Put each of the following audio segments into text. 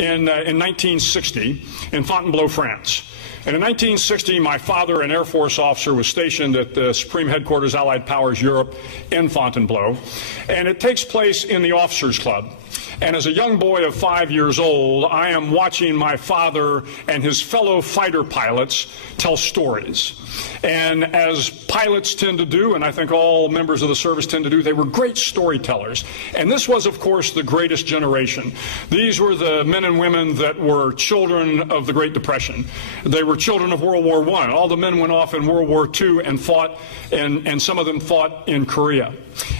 in 1960 in Fontainebleau, France. And in 1960, my father, an Air Force officer, was stationed at the Supreme Headquarters, Allied Powers Europe, in Fontainebleau. And it takes place in the Officers Club. And as a young boy of 5 years old, I am watching my father and his fellow fighter pilots tell stories. And as pilots tend to do, and I think all members of the service tend to do, they were great storytellers. And this was, of course, the greatest generation. These were the men and women that were children of the Great Depression. They were children of World War I. All the men went off in World War II and fought, and some of them fought in Korea.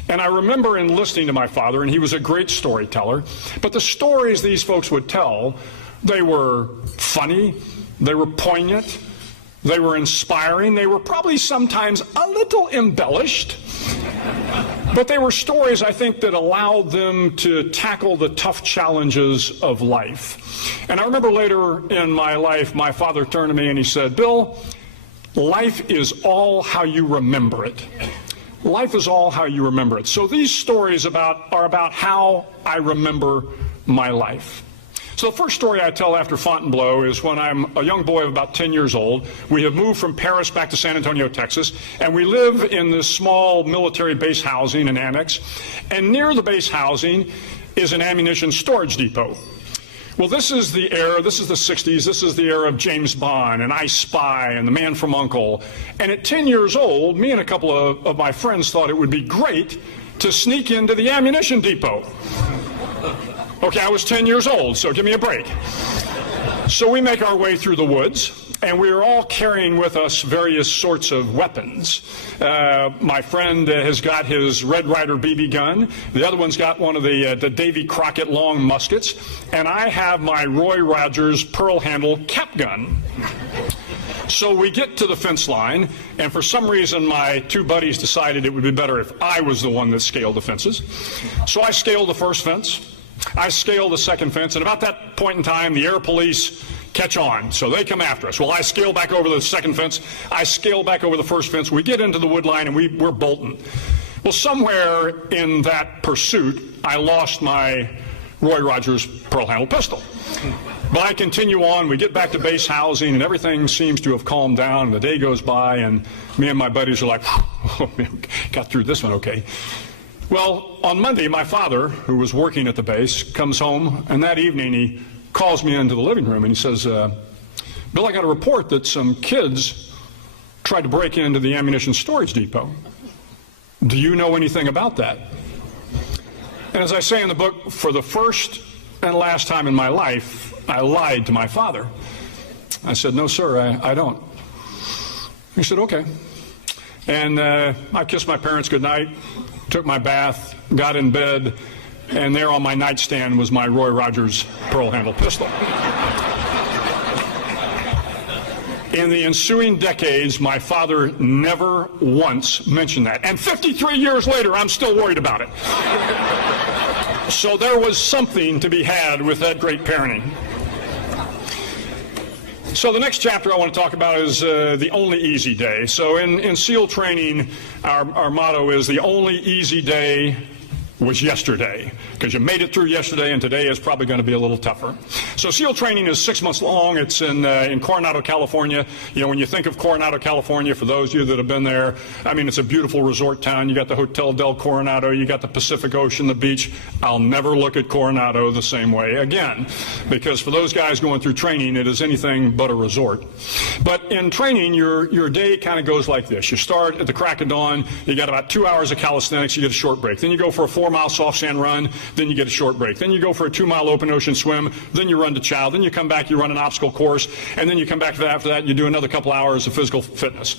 And I remember in listening to my father, and he was a great storyteller, but the stories these folks would tell, they were funny, they were poignant, they were inspiring, they were probably sometimes a little embellished, but they were stories, I think, that allowed them to tackle the tough challenges of life. And I remember later in my life, my father turned to me and he said, "Bill, life is all how you remember it." Life is all how you remember it. So these stories are about how I remember my life. So the first story I tell after Fontainebleau is when I'm a young boy of about 10 years old. We have moved from Paris back to San Antonio, Texas, and we live in this small military base housing, an annex. And near the base housing is an ammunition storage depot. Well, this is the era, this is the 60s, this is the era of James Bond and I Spy and The Man from U.N.C.L.E. And at 10 years old, me and a couple of my friends thought it would be great to sneak into the ammunition depot. Okay, I was 10 years old, so give me a break. So we make our way through the woods, and we are all carrying with us various sorts of weapons. My friend has got his Red Ryder BB gun. The other one's got one of the Davy Crockett long muskets. And I have my Roy Rogers pearl handle cap gun. So we get to the fence line, and for some reason my two buddies decided it would be better if I was the one that scaled the fences. So I scaled the first fence. I scale the second fence, and about that point in time, the air police catch on, so they come after us. Well, I scale back over the second fence. I scale back over the first fence. We get into the wood line, and we're bolting. Well, somewhere in that pursuit, I lost my Roy Rogers pearl handle pistol. But I continue on. We get back to base housing, and everything seems to have calmed down. And the day goes by, and me and my buddies are like, "Oh, man, got through this one okay." Well, on Monday, my father, who was working at the base, comes home, and that evening he calls me into the living room, and he says, "Bill, I got a report that some kids tried to break into the ammunition storage depot. Do you know anything about that?" And as I say in the book, for the first and last time in my life, I lied to my father. I said, "No, sir, I don't." He said, "Okay." And I kissed my parents goodnight, took my bath, got in bed, and there on my nightstand was my Roy Rogers pearl handle pistol. In the ensuing decades, my father never once mentioned that. And 53 years later, I'm still worried about it. So there was something to be had with that great parenting. So the next chapter I want to talk about is the only easy day. So in SEAL training, our motto is the only easy day was yesterday, because you made it through yesterday, and today is probably going to be a little tougher. So SEAL training is 6 months long. It's in Coronado, California. You know, when you think of Coronado, California, for those of you that have been there, I mean, it's a beautiful resort town. You got the Hotel del Coronado, you got the Pacific Ocean, the beach. I'll never look at Coronado the same way again, because for those guys going through training, it is anything but a resort. But in training, your day kind of goes like this. You start at the crack of dawn. You got about 2 hours of calisthenics. You get a short break. Then you go for a 4-mile soft sand run. Then you get a short break. Then you go for a 2-mile open ocean swim. Then you run to chow. Then you come back, you run an obstacle course. And then you come back after that, and you do another couple hours of physical fitness.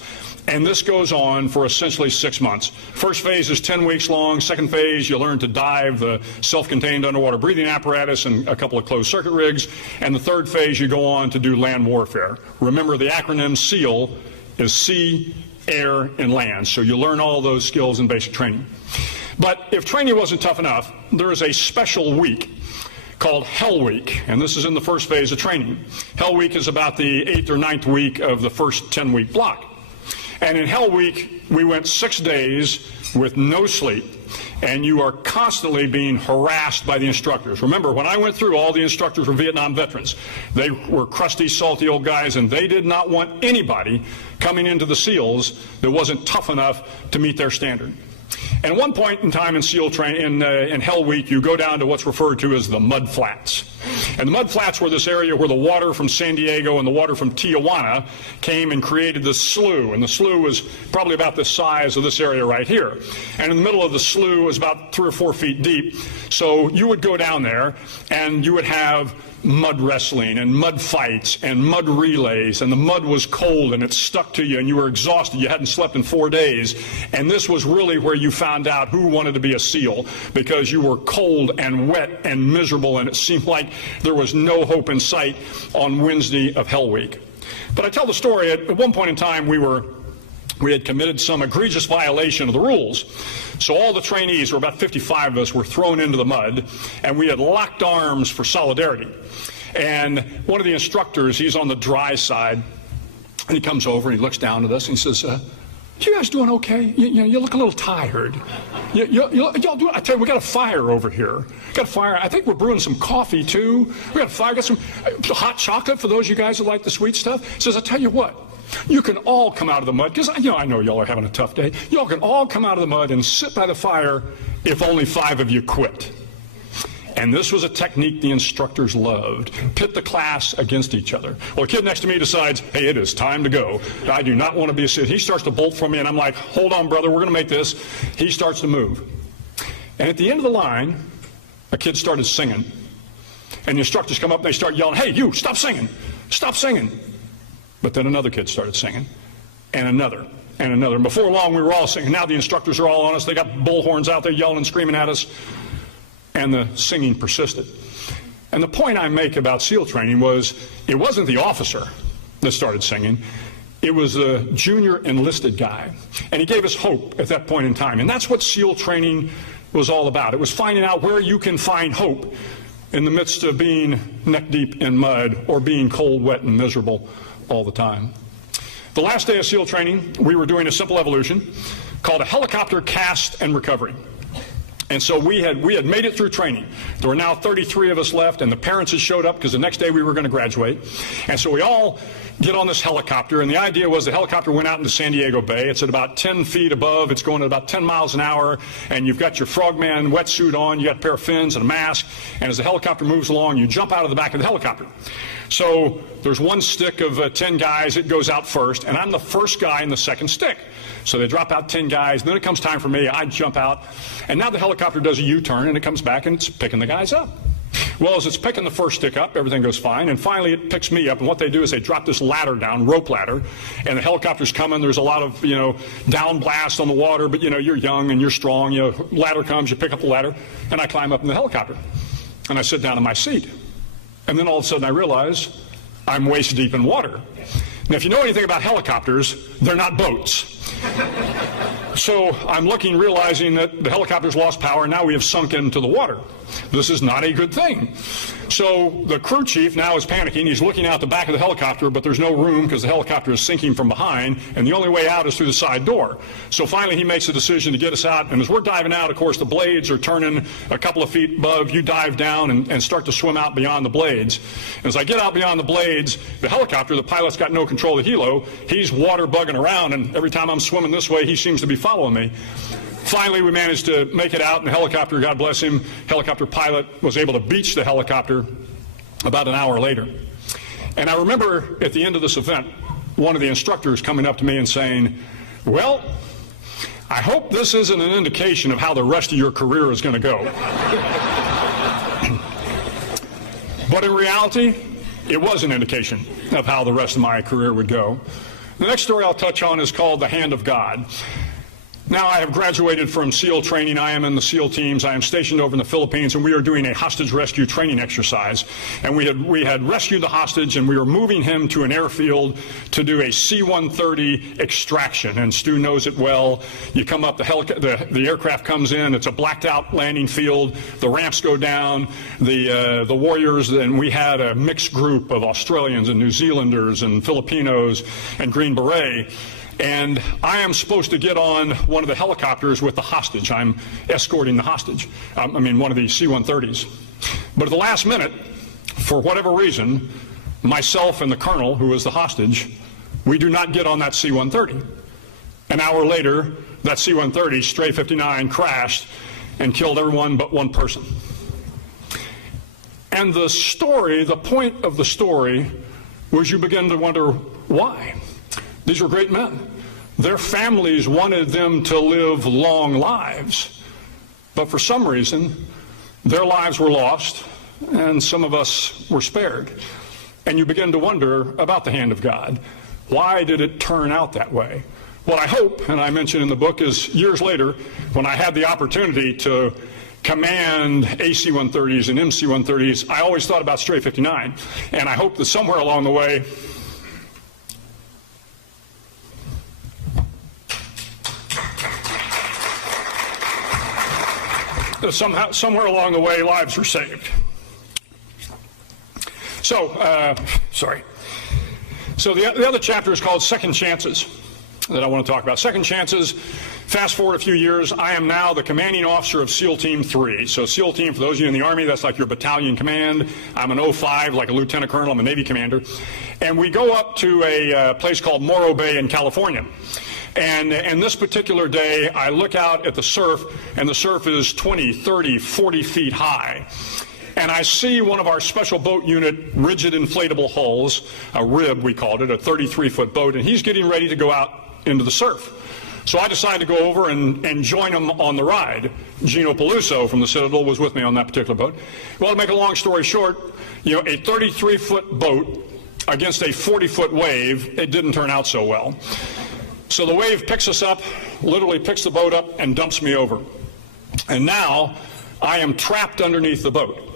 And this goes on for essentially 6 months. First phase is 10 weeks long. Second phase, you learn to dive, the self-contained underwater breathing apparatus, and a couple of closed circuit rigs. And the third phase, you go on to do land warfare. Remember, the acronym SEAL is sea, air, and land. So you learn all those skills in basic training. But if training wasn't tough enough, there is a special week called Hell Week, and this is in the first phase of training. Hell Week is about the 8th or 9th week of the first 10-week block. And in Hell Week, we went 6 days with no sleep. and you are constantly being harassed by the instructors. Remember, when I went through, all the instructors were Vietnam veterans. They were crusty, salty old guys, and they did not want anybody coming into the SEALs that wasn't tough enough to meet their standard. And at one point in time in SEAL training, in Hell Week, you go down to what's referred to as the mud flats. And the mud flats were this area where the water from San Diego and the water from Tijuana came and created this slough. And the slough was probably about the size of this area right here. And in the middle of the slough was about 3 or 4 feet deep. So you would go down there and you would have mud wrestling and mud fights and mud relays, and the mud was cold and it stuck to you and you were exhausted. You hadn't slept in 4 days. And this was really where you found out who wanted to be a SEAL, because you were cold and wet and miserable, and it seemed like there was no hope in sight on Wednesday of Hell Week. But I tell the story, at one point in time we had committed some egregious violation of the rules. So all the trainees, there were about 55 of us, were thrown into the mud, and we had locked arms for solidarity. And one of the instructors, he's on the dry side, and he comes over and he looks down at us and he says, you guys doing okay? You look a little tired. Y'all doing? I tell you, we got a fire over here. Got a fire. I think we're brewing some coffee too. We got a fire. Got some hot chocolate for those of you guys that like the sweet stuff. He says, I tell you what, you can all come out of the mud, because I know y'all are having a tough day. Y'all can all come out of the mud and sit by the fire if only 5 of you quit. And this was a technique the instructors loved. Pit the class against each other. Well, a kid next to me decides, hey, it is time to go. I do not want to be a SEAL. He starts to bolt from me, and I'm like, hold on, brother, we're going to make this. He starts to move. And at the end of the line, a kid started singing. And the instructors come up and they start yelling, hey, you, stop singing. Stop singing. But then another kid started singing, and another, and another. And before long, we were all singing. Now the instructors are all on us. They got bullhorns out there yelling and screaming at us. And the singing persisted. And the point I make about SEAL training was, it wasn't the officer that started singing. It was a junior enlisted guy. And he gave us hope at that point in time. And that's what SEAL training was all about. It was finding out where you can find hope in the midst of being neck deep in mud or being cold, wet, and miserable all the time. The last day of SEAL training, we were doing a simple evolution called a helicopter cast and recovery. And so we had made it through training. There were now 33 of us left, and the parents had showed up because the next day we were going to graduate. And so we all get on this helicopter, and the idea was the helicopter went out into San Diego Bay. It's at about 10 feet above. It's going at about 10 miles an hour, and you've got your frogman wetsuit on. You got a pair of fins and a mask, and as the helicopter moves along, you jump out of the back of the helicopter. So there's one stick of 10 guys. It goes out first, and I'm the first guy in the second stick. So they drop out 10 guys, and then it comes time for me. I jump out, and now the helicopter does a U-turn, and it comes back, and it's picking the guys up. Well, as it's picking the first stick up, everything goes fine, and finally it picks me up, and what they do is they drop this ladder down, rope ladder, and the helicopter's coming. There's a lot of, down blast on the water, but, you're young and you're strong. Ladder comes, you pick up the ladder, and I climb up in the helicopter, and I sit down in my seat. And then all of a sudden I realize I'm waist deep in water. Now, if you know anything about helicopters, they're not boats. So I'm looking, realizing that the helicopter's lost power, and now we have sunk into the water. This is not a good thing. So the crew chief now is panicking. He's looking out the back of the helicopter, but there's no room because the helicopter is sinking from behind, and the only way out is through the side door. So finally he makes a decision to get us out, and as we're diving out, of course, the blades are turning a couple of feet above. You dive down and start to swim out beyond the blades. And as I get out beyond the blades, the helicopter, the pilot's got no control of the helo. He's water bugging around, and every time I'm swimming this way, he seems to be following me. Finally, we managed to make it out, and the helicopter, God bless him, helicopter pilot was able to beach the helicopter about an hour later. And I remember at the end of this event, one of the instructors coming up to me and saying, well, I hope this isn't an indication of how the rest of your career is going to go. But in reality, it was an indication of how the rest of my career would go. The next story I'll touch on is called The Hand of God. Now I have graduated from SEAL training. I am in the SEAL teams. I am stationed over in the Philippines, and we are doing a hostage rescue training exercise. And we had rescued the hostage, and we were moving him to an airfield to do a C-130 extraction. And Stu knows it well. You come up, the aircraft comes in. It's a blacked out landing field. The ramps go down. The warriors, and we had a mixed group of Australians and New Zealanders and Filipinos and Green Beret. and I am supposed to get on one of the helicopters with the hostage. I'm escorting the hostage. One of the C-130s. But at the last minute, for whatever reason, myself and the colonel, who was the hostage, we do not get on that C-130. An hour later, that C-130, Stray 59, crashed and killed everyone but one person. And the story, the point of the story, was you begin to wonder why. These were great men. Their families wanted them to live long lives, but for some reason, their lives were lost, and some of us were spared. And you begin to wonder about the hand of God. Why did it turn out that way? What I hope, and I mentioned in the book, is years later, when I had the opportunity to command AC-130s and MC-130s, I always thought about Stray 59, and I hope that somewhere along the way, somewhere along the way, lives were saved. So, So the other chapter is called Second Chances that I want to talk about. Second chances. Fast forward a few years, I am now the commanding officer of SEAL Team 3. So SEAL Team, for those of you in the Army, that's like your battalion command. I'm an 05, like a lieutenant colonel. I'm a Navy commander. And we go up to a place called Morro Bay in California. And this particular day, I look out at the surf, and the surf is 20, 30, 40 feet high. And I see one of our special boat unit rigid inflatable hulls, a rib we called it, a 33-foot boat, and he's getting ready to go out into the surf. So I decided to go over and join him on the ride. Gino Peluso from the Citadel was with me on that particular boat. Well, to make a long story short, a 33-foot boat against a 40-foot wave, it didn't turn out so well. So the wave picks us up, literally picks the boat up and dumps me over. And now I am trapped underneath the boat.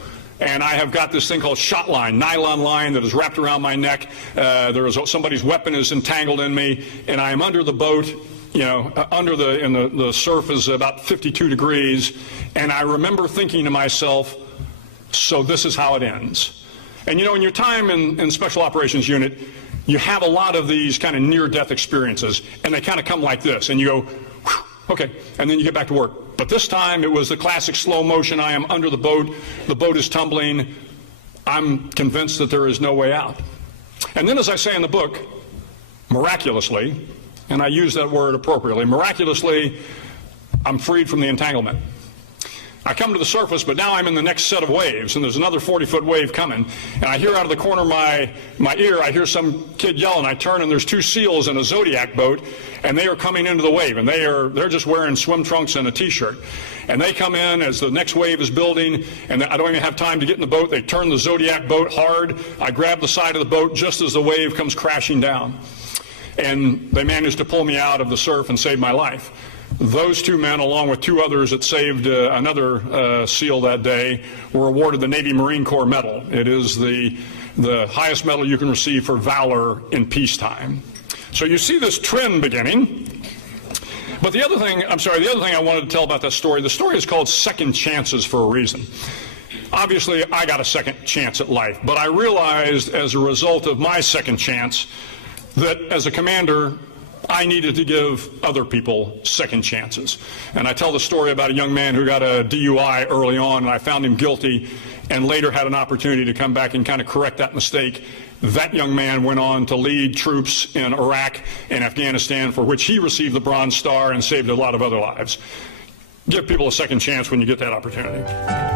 And I have got this thing called shot line, nylon line that is wrapped around my neck. Somebody's weapon is entangled in me, and I am under the boat. The surf is about 52 degrees, and I remember thinking to myself, so this is how it ends. And in your time in Special Operations Unit, you have a lot of these kind of near-death experiences, and they kind of come like this, and you go, whew, okay, and then you get back to work. But this time it was the classic slow motion. I am under the boat is tumbling, I'm convinced that there is no way out. And then, as I say in the book, miraculously, and I use that word appropriately, miraculously, I'm freed from the entanglement. I come to the surface, but now I'm in the next set of waves, and there's another 40-foot wave coming, and I hear out of the corner of my ear, I hear some kid yelling. I turn, and there's two SEALs in a Zodiac boat, and they are coming into the wave, and they're just wearing swim trunks and a T-shirt. And they come in as the next wave is building, and I don't even have time to get in the boat. They turn the Zodiac boat hard. I grab the side of the boat just as the wave comes crashing down. And they managed to pull me out of the surf and save my life. Those two men, along with two others that saved another SEAL that day, were awarded the Navy Marine Corps Medal. It is the highest medal you can receive for valor in peacetime. So you see this trend beginning. But the other thing I wanted to tell about that story, the story is called Second Chances for a reason. Obviously, I got a second chance at life, but I realized as a result of my second chance that as a commander, I needed to give other people second chances. And I tell the story about a young man who got a DUI early on, and I found him guilty, and later had an opportunity to come back and kind of correct that mistake. That young man went on to lead troops in Iraq and Afghanistan, for which he received the Bronze Star and saved a lot of other lives. Give people a second chance when you get that opportunity.